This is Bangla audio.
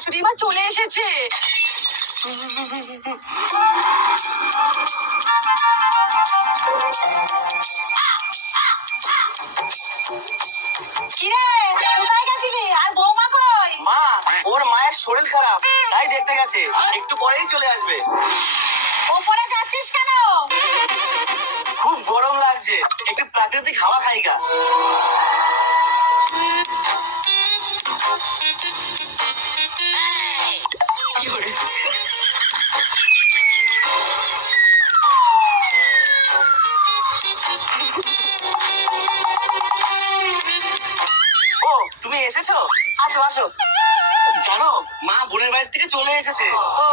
শাশুড়ি মা চলে এসেছে। কিরে কোথায় গেছিলি আর বৌমা কই? মা, ওর মায়ের শরীর খারাপ, তাই দেখতে গেছে, একটু পরেই চলে আসবে। ওপরে যাচ্ছিস কেন? খুব গরম লাগছে, একটু প্রাকৃতিক হাওয়া খাইগা। ও তুমি এসেছো, আসো আসো। জানো মা বোনের বাড়ি থেকে চলে এসেছে। ও